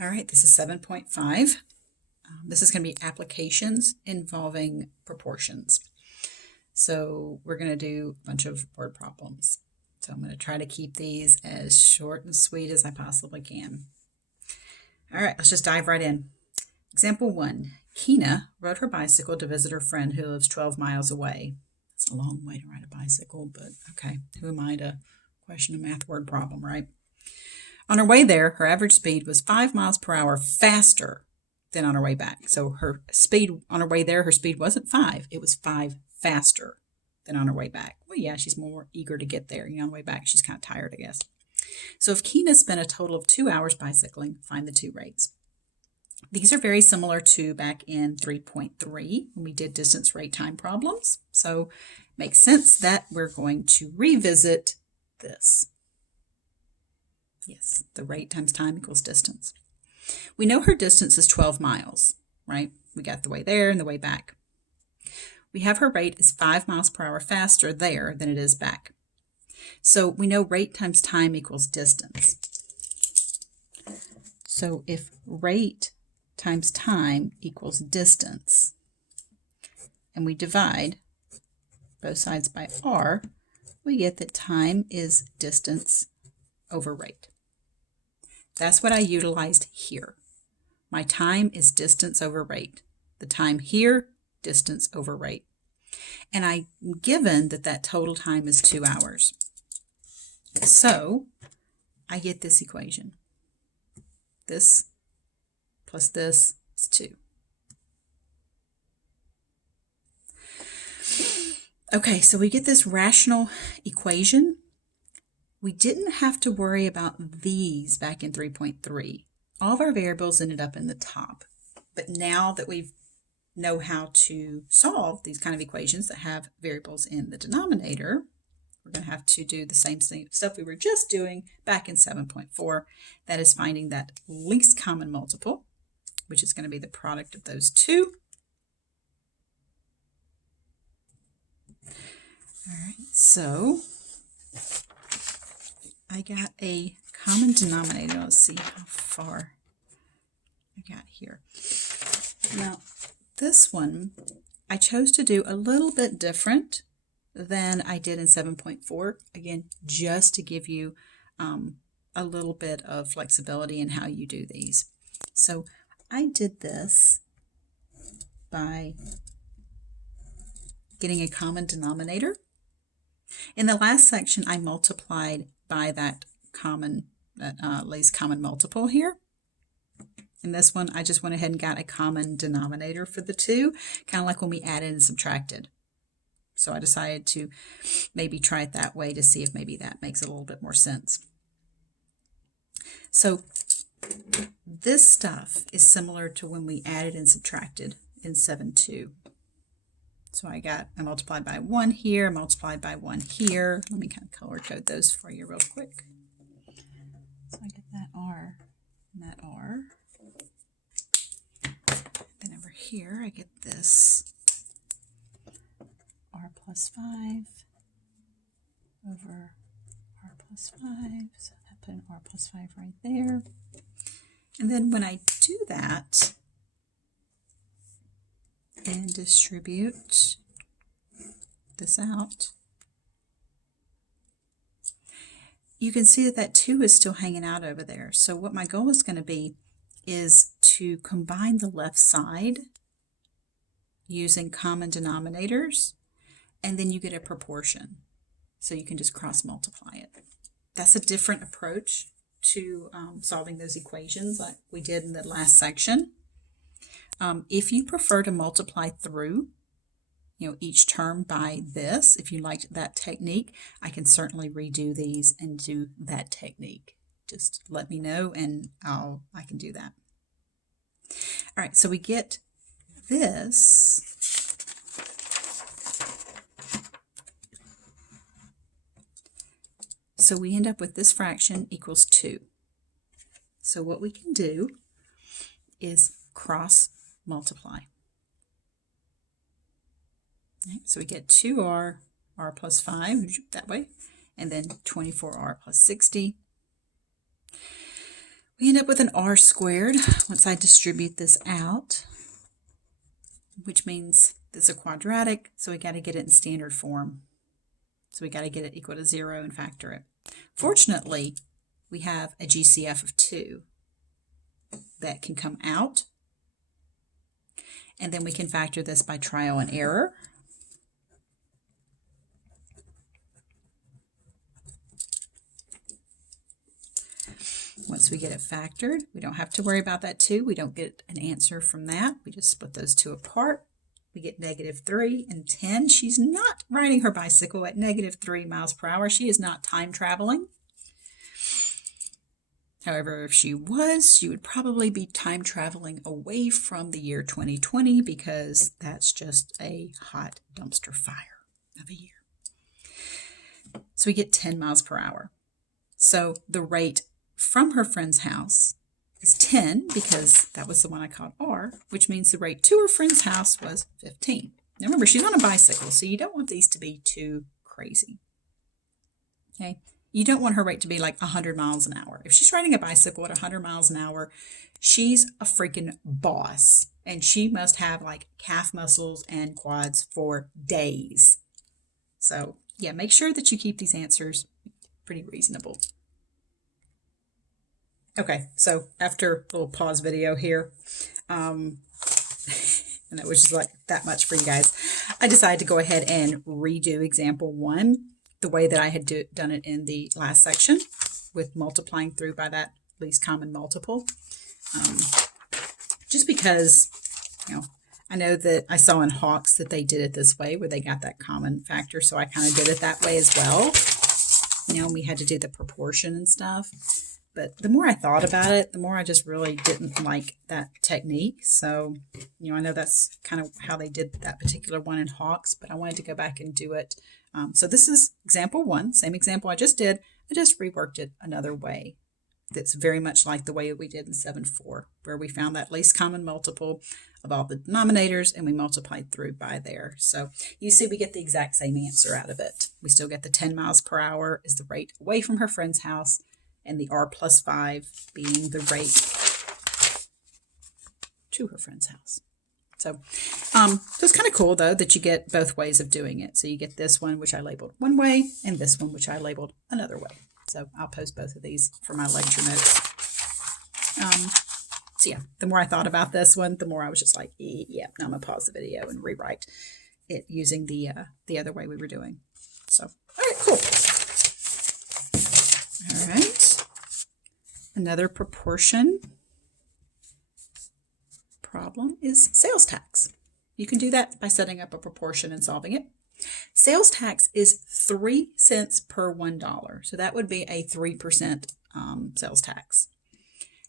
All right, this is 7.5. This is going to be applications involving proportions. So we're going to do a bunch of word problems. So I'm going to try to keep these as short and sweet as I possibly can. All right, let's just dive right in. Example 1. Keena rode her bicycle to visit her friend who lives 12 miles away. It's a long way to ride a bicycle, but okay, who am I to question a math word problem, right? On her way there, her average speed was 5 miles per hour faster than on her way back. So her speed on her way there, her speed wasn't 5. It was 5 faster than on her way back. Well, yeah, she's more eager to get there. On the way back, she's kind of tired, I guess. So if Keena spent a total of 2 hours bicycling, find the two rates. These are very similar to back in 3.3 when we did distance, rate, time problems. So it makes sense that we're going to revisit this. Yes, the rate times time equals distance. We know her distance is 12 miles, right? We got the way there and the way back. We have her rate is 5 miles per hour faster there than it is back. So we know rate times time equals distance. So if rate times time equals distance, and we divide both sides by r, we get that time is distance over rate. That's what I utilized here. My time is distance over rate. The time here, distance over rate. And I'm given that that total time is 2 hours. So I get this equation. This plus this is 2. Okay, so we get this rational equation. We didn't have to worry about these back in 3.3. All of our variables ended up in the top. But now that we know how to solve these kind of equations that have variables in the denominator, we're going to have to do the same stuff we were just doing back in 7.4. That is finding that least common multiple, which is going to be the product of those two. All right, so I got a common denominator. Let's see how far I got here. Now, this one, I chose to do a little bit different than I did in 7.4. Again, just to give you a little bit of flexibility in how you do these. So I did this by getting a common denominator. In the last section, I multiplied by that least common multiple here. In this one, I just went ahead and got a common denominator for the two, kind of like when we added and subtracted. So I decided to maybe try it that way to see if maybe that makes a little bit more sense. So this stuff is similar to when we added and subtracted in 7.2. So I multiplied by 1 here, I multiplied by 1 here. Let me kind of color code those for you real quick. So I get that R and that R. Then over here I get this R plus 5 over R plus 5. So I put an R plus 5 right there. And then when I do that, and distribute this out, you can see that that 2 is still hanging out over there. So what my goal is going to be is to combine the left side using common denominators, and then you get a proportion. So you can just cross multiply it. That's a different approach to solving those equations like we did in the last section. If you prefer to multiply through, each term by this, if you liked that technique, I can certainly redo these and do that technique. Just let me know and I can do that. All right, so we get this. So we end up with this fraction equals 2. So what we can do is cross multiply. Okay, so we get 2r, r plus 5, that way, and then 24r plus 60. We end up with an r squared once I distribute this out, which means it's a quadratic, so we got to get it in standard form. So we got to get it equal to 0 and factor it. Fortunately, we have a GCF of 2 that can come out, and then we can factor this by trial and error. Once we get it factored, we don't have to worry about that 2. We don't get an answer from that. We just split those 2 apart. We get -3 and 10. She's not riding her bicycle at -3 miles per hour. She is not time traveling. However, if she was, she would probably be time traveling away from the year 2020 because that's just a hot dumpster fire of a year. So we get 10 miles per hour. So the rate from her friend's house is 10 because that was the one I called R, which means the rate to her friend's house was 15. Now remember, she's on a bicycle, so you don't want these to be too crazy. Okay? You don't want her rate to be like 100 miles an hour. If she's riding a bicycle at 100 miles an hour, she's a freaking boss. And she must have like calf muscles and quads for days. So yeah, make sure that you keep these answers pretty reasonable. Okay, so after a little pause video here, and it was just like that much for you guys, I decided to go ahead and redo example 1 the way that I had done it in the last section with multiplying through by that least common multiple. Just because, I know that I saw in Hawks that they did it this way where they got that common factor, so I kind of did it that way as well. We had to do the proportion and stuff. But the more I thought about it, the more I just really didn't like that technique. So, I know that's kind of how they did that particular one in Hawks, but I wanted to go back and do it. So this is example 1, same example I just did. I just reworked it another way. That's very much like the way we did in 7-4, where we found that least common multiple of all the denominators and we multiplied through by there. So you see we get the exact same answer out of it. We still get the 10 miles per hour is the rate away from her friend's house, and the R plus 5 being the rate to her friend's house. So it's kind of cool, though, that you get both ways of doing it. So you get this one, which I labeled one way, and this one, which I labeled another way. So I'll post both of these for my lecture notes. So yeah, the more I thought about this one, the more I was just like, yeah, now I'm going to pause the video and rewrite it using the other way we were doing. So, all right, cool. All right. Another proportion problem is sales tax. You can do that by setting up a proportion and solving it. Sales tax is 3 cents per $1. So that would be a 3% sales tax.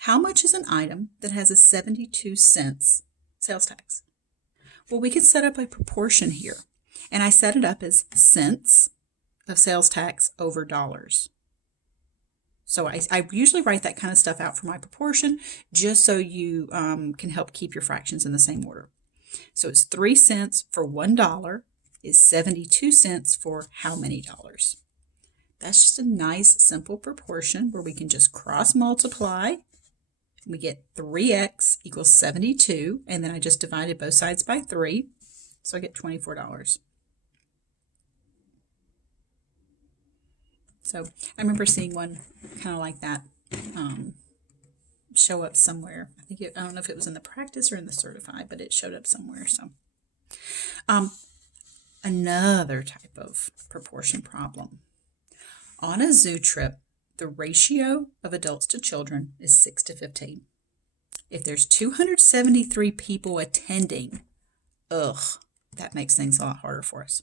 How much is an item that has a 72 cents sales tax? Well, we can set up a proportion here. And I set it up as cents of sales tax over dollars. So I usually write that kind of stuff out for my proportion just so you can help keep your fractions in the same order. So it's 3 cents for $1 is 72 cents for how many dollars? That's just a nice simple proportion where we can just cross multiply. We get 3x equals 72, and then I just divided both sides by 3, so I get $24. So I remember seeing one kind of like that show up somewhere. I don't know if it was in the practice or in the certified, but it showed up somewhere. So another type of proportion problem. On a zoo trip, the ratio of adults to children is 6 to 15. If there's 273 people attending, that makes things a lot harder for us.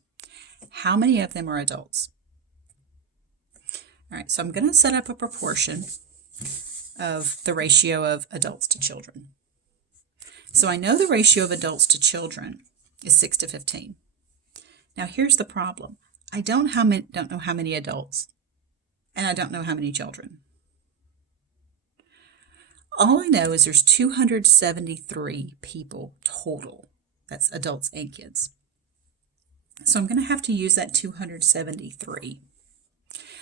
How many of them are adults? All right, so I'm going to set up a proportion of the ratio of adults to children. So I know the ratio of adults to children is 6 to 15. Now here's the problem. I don't know how many adults, and I don't know how many children. All I know is there's 273 people total. That's adults and kids. So I'm going to have to use that 273.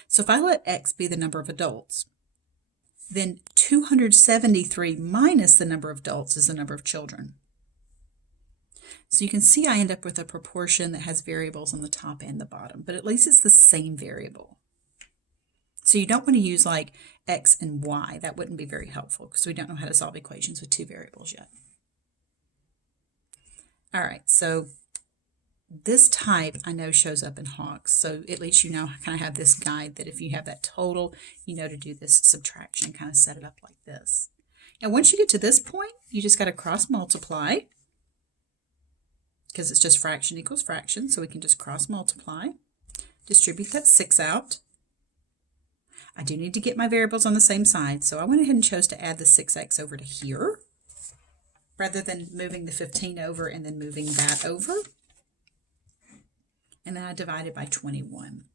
So if I let X be the number of adults, then 273 minus the number of adults is the number of children. So you can see I end up with a proportion that has variables on the top and the bottom, but at least it's the same variable. So you don't want to use like x and y. That wouldn't be very helpful because we don't know how to solve equations with two variables yet. All right, so this type I know shows up in Hawks, so at least you know kind of have this guide that if you have that total, you know to do this subtraction, kind of set it up like this. Now once you get to this point, you just got to cross multiply because it's just fraction equals fraction, so we can just cross multiply, distribute that 6 out. I do need to get my variables on the same side, so I went ahead and chose to add the 6x over to here rather than moving the 15 over and then moving that over. And then I divided by 21.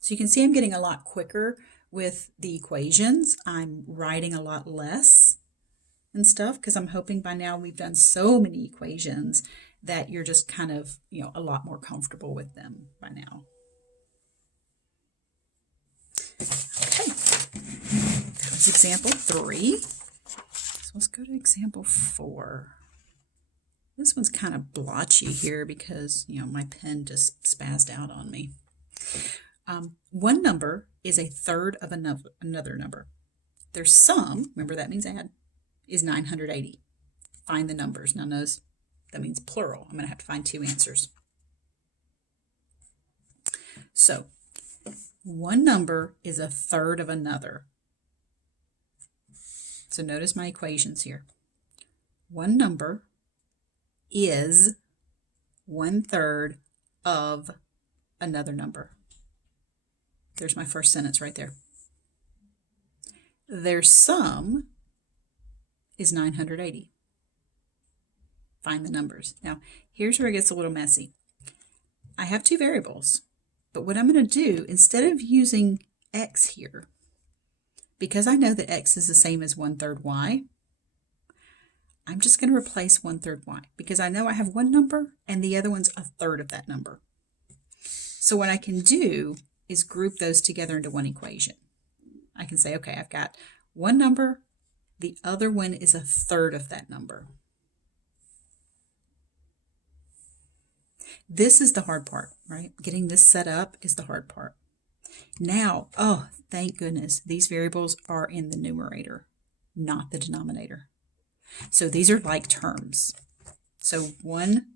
So you can see I'm getting a lot quicker with the equations. I'm writing a lot less and stuff because I'm hoping by now we've done so many equations that you're just kind of, a lot more comfortable with them by now. Okay, that was example 3. So let's go to example 4. This one's kind of blotchy here because, my pen just spazzed out on me. One number is a third of another number. Their sum, remember that means add, is 980. Find the numbers. Now notice that means plural. I'm going to have to find 2 answers. So one number is a third of another. So notice my equations here. One number is 1/3 of another number. There's my first sentence right there. Their sum is 980. Find the numbers. Now, here's where it gets a little messy. I have 2 variables, but what I'm going to do, instead of using x here, because I know that x is the same as 1/3 y, I'm just going to replace 1/3 y because I know I have one number and the other one's a third of that number. So what I can do is group those together into one equation. I can say, okay, I've got one number, the other one is a third of that number. This is the hard part, right? Getting this set up is the hard part. Now, oh, thank goodness, these variables are in the numerator, not the denominator. So these are like terms. So 1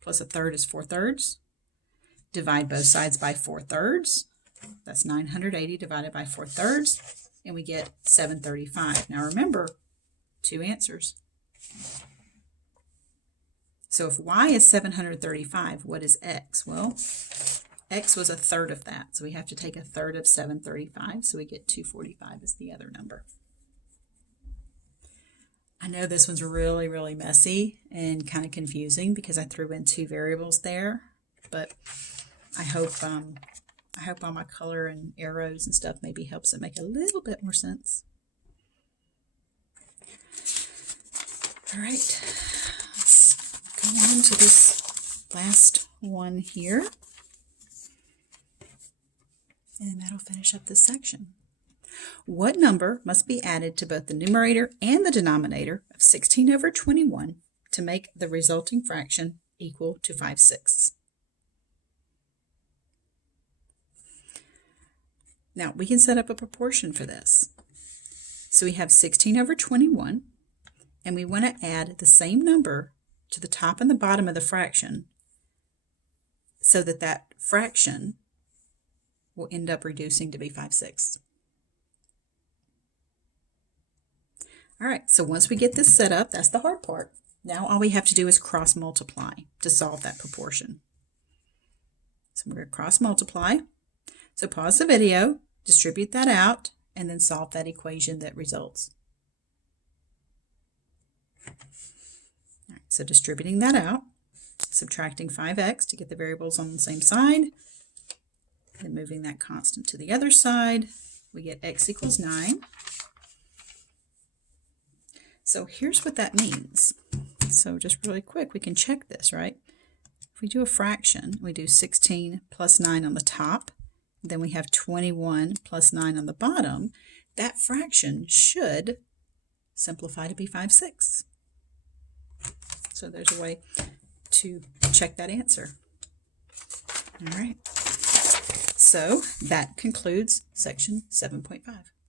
plus a third is 4/3. Divide both sides by 4/3. That's 980 divided by 4/3. And we get 735. Now remember, 2 answers. So if y is 735, what is x? Well, x was a third of that. So we have to take a third of 735. So we get 245 as the other number. I know this one's really, really messy and kind of confusing because I threw in 2 variables there, but I hope all my color and arrows and stuff maybe helps it make a little bit more sense. All right, let's go on to this last one here, and that'll finish up this section. What number must be added to both the numerator and the denominator of 16/21 to make the resulting fraction equal to 5/6? Now, we can set up a proportion for this. So we have 16/21, and we want to add the same number to the top and the bottom of the fraction so that that fraction will end up reducing to be 5/6. All right, so once we get this set up, that's the hard part. Now all we have to do is cross multiply to solve that proportion. So we're going to cross multiply. So pause the video, distribute that out, and then solve that equation that results. All right, so distributing that out, subtracting 5x to get the variables on the same side, then moving that constant to the other side, we get x equals 9. So here's what that means. So just really quick, we can check this, right? If we do a fraction, we do 16 plus 9 on the top then we have 21 plus 9 on the bottom, that fraction should simplify to be 5/6. So there's a way to check that answer. All right. So that concludes section 7.5.